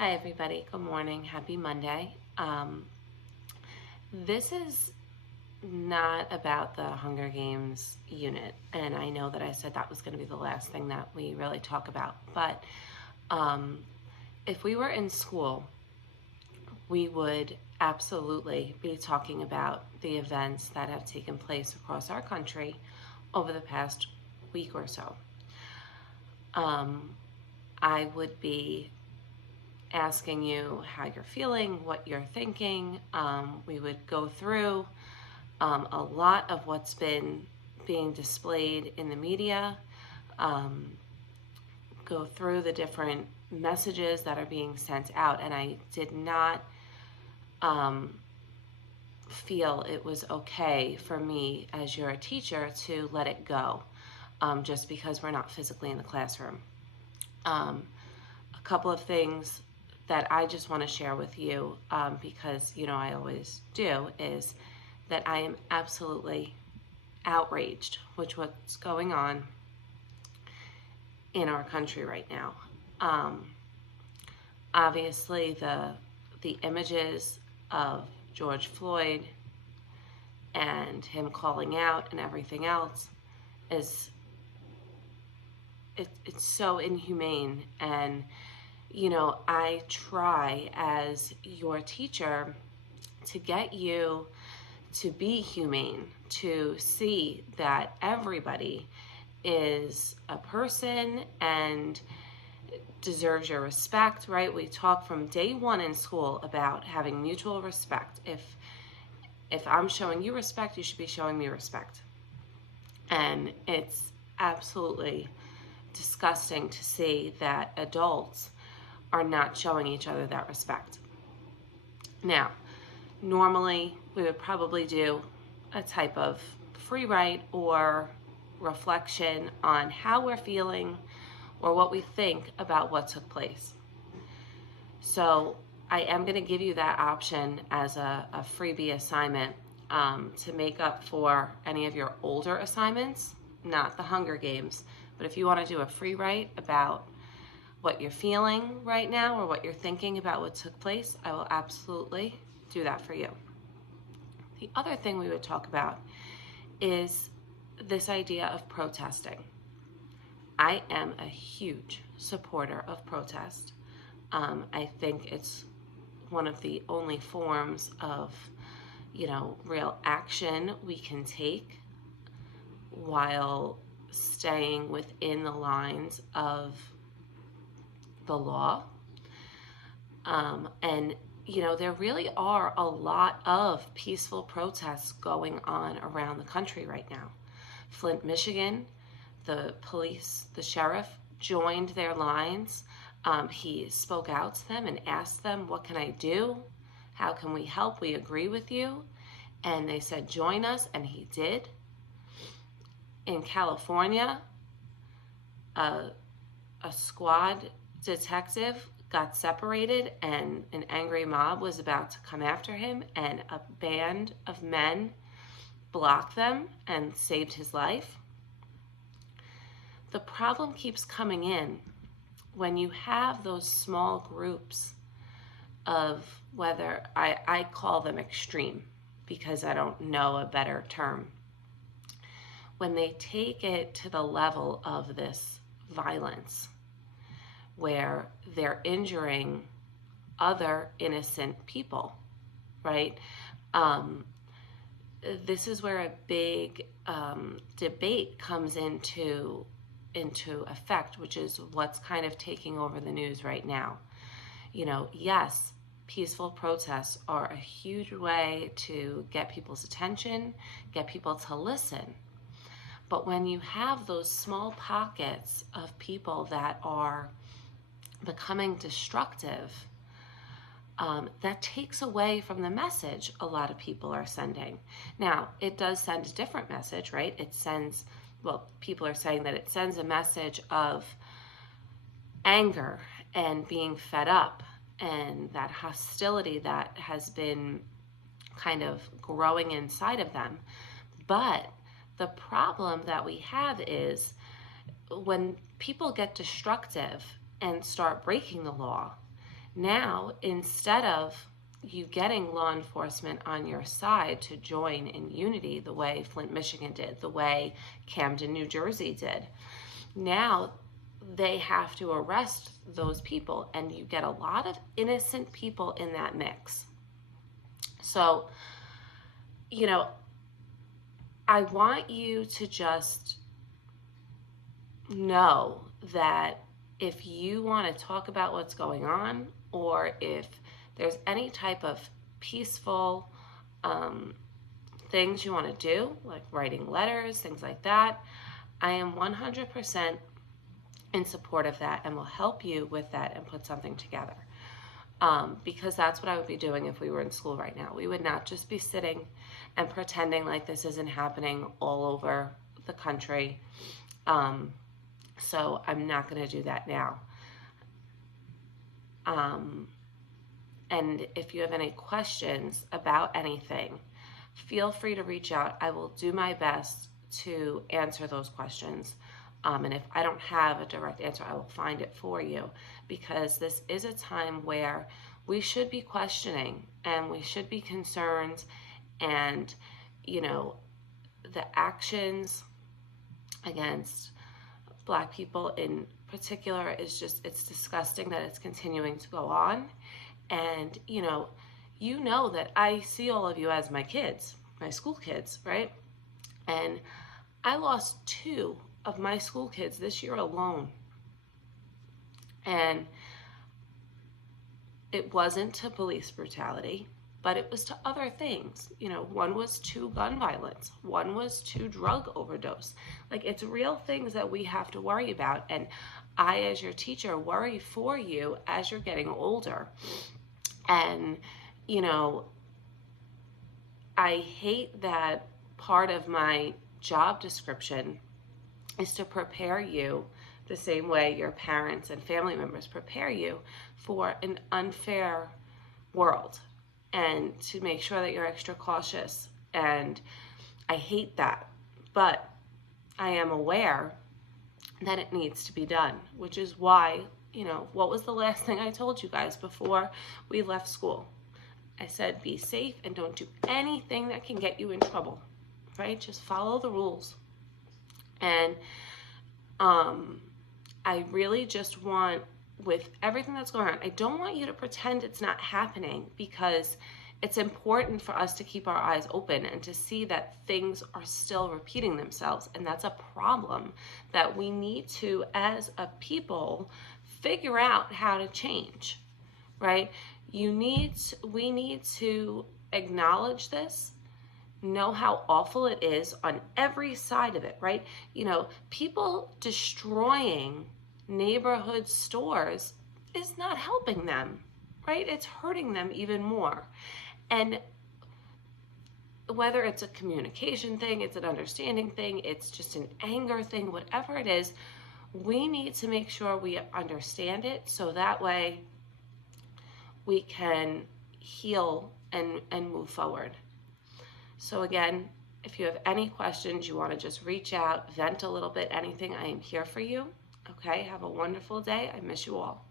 Hi everybody, good morning, happy Monday. This is not about the Hunger Games unit, and I know that I said that was going to be the last thing that we really talk about, but um, if we were in school, we would absolutely be talking about the events that have taken place across our country over the past week or so. I would be asking you how you're feeling, what you're thinking. We would go through a lot of what's been being displayed in the media, go through the different messages that are being sent out, and I did not feel it was okay for me as your teacher to let it go just because we're not physically in the classroom. A couple of things that I just want to share with you because, I always do, is that I am absolutely outraged with what's going on in our country right now. Obviously, the images of George Floyd and him calling out and everything else is it's so inhumane. And I try as your teacher to get you to be humane, to see that everybody is a person and deserves your respect, right? We talk from day one in school about having mutual respect. If I'm showing you respect, you should be showing me respect. And it's absolutely disgusting to see that adults are not showing each other that respect. Now, normally we would probably do a type of free write or reflection on how we're feeling or what we think about what took place. So I am going to give you that option as a freebie assignment to make up for any of your older assignments, not the Hunger Games, but if you want to do a free write about what you're feeling right now or what you're thinking about what took place, I will absolutely do that for you. The other thing we would talk about is this idea of protesting. I am a huge supporter of protest. I think it's one of the only forms of, real action we can take while staying within the lines of the law. And there really are a lot of peaceful protests going on around the country right now. Flint, Michigan, the police, the sheriff joined their lines. He spoke out to them and asked them, what can I do? How can we help? We agree with you. And they said, join us, and he did. In California, a squad detective got separated and an angry mob was about to come after him, and a band of men blocked them and saved his life. The problem keeps coming in when you have those small groups of, whether I call them extreme because I don't know a better term, when they take it to the level of this violence where they're injuring other innocent people, right? This is where a big debate comes into effect, which is what's kind of taking over the news right now. Yes, peaceful protests are a huge way to get people's attention, get people to listen. But when you have those small pockets of people that are becoming destructive, that takes away from the message a lot of people are sending. Now, it does send a different message, right? It sends, people are saying that it sends a message of anger and being fed up and that hostility that has been kind of growing inside of them. But the problem that we have is when people get destructive and start breaking the law, Now, instead of you getting law enforcement on your side to join in unity the way Flint, Michigan did, the way Camden, New Jersey did, now they have to arrest those people, and you get a lot of innocent people in that mix. So, I want you to just know that if you want to talk about what's going on, or if there's any type of peaceful things you want to do, like writing letters, things like that, I am 100% in support of that and will help you with that and put something together. Because that's what I would be doing if we were in school right now. We would not just be sitting and pretending like this isn't happening all over the country. So I'm not going to do that now. And if you have any questions about anything, feel free to reach out. I will do my best to answer those questions. And if I don't have a direct answer, I will find it for you, because this is a time where we should be questioning and we should be concerned. And, the actions against Black people in particular is just, it's disgusting that it's continuing to go on. And, you know that I see all of you as my kids, my school kids, right? And I lost 2 of my school kids this year alone. And it wasn't to police brutality, but it was to other things. One was to gun violence. One was to drug overdose. Like, it's real things that we have to worry about. And I, as your teacher, worry for you as you're getting older. And, I hate that part of my job description is to prepare you the same way your parents and family members prepare you for an unfair world, and to make sure that you're extra cautious. And I hate that, but I am aware that it needs to be done, which is why, what was the last thing I told you guys before we left school? I said, be safe and don't do anything that can get you in trouble, right? Just follow the rules. And I really just want, with everything that's going on, I don't want you to pretend it's not happening, because it's important for us to keep our eyes open and to see that things are still repeating themselves. And that's a problem that we need to, as a people, figure out how to change, right? We need to acknowledge this, know how awful it is on every side of it, right? People destroying neighborhood stores is not helping them, right? It's hurting them even more. And whether it's a communication thing, it's an understanding thing, it's just an anger thing, whatever it is, we need to make sure we understand it, so that way we can heal and move forward. So again, if you have any questions, you want to just reach out, vent a little bit, anything, I am here for you. Okay, have a wonderful day. I miss you all.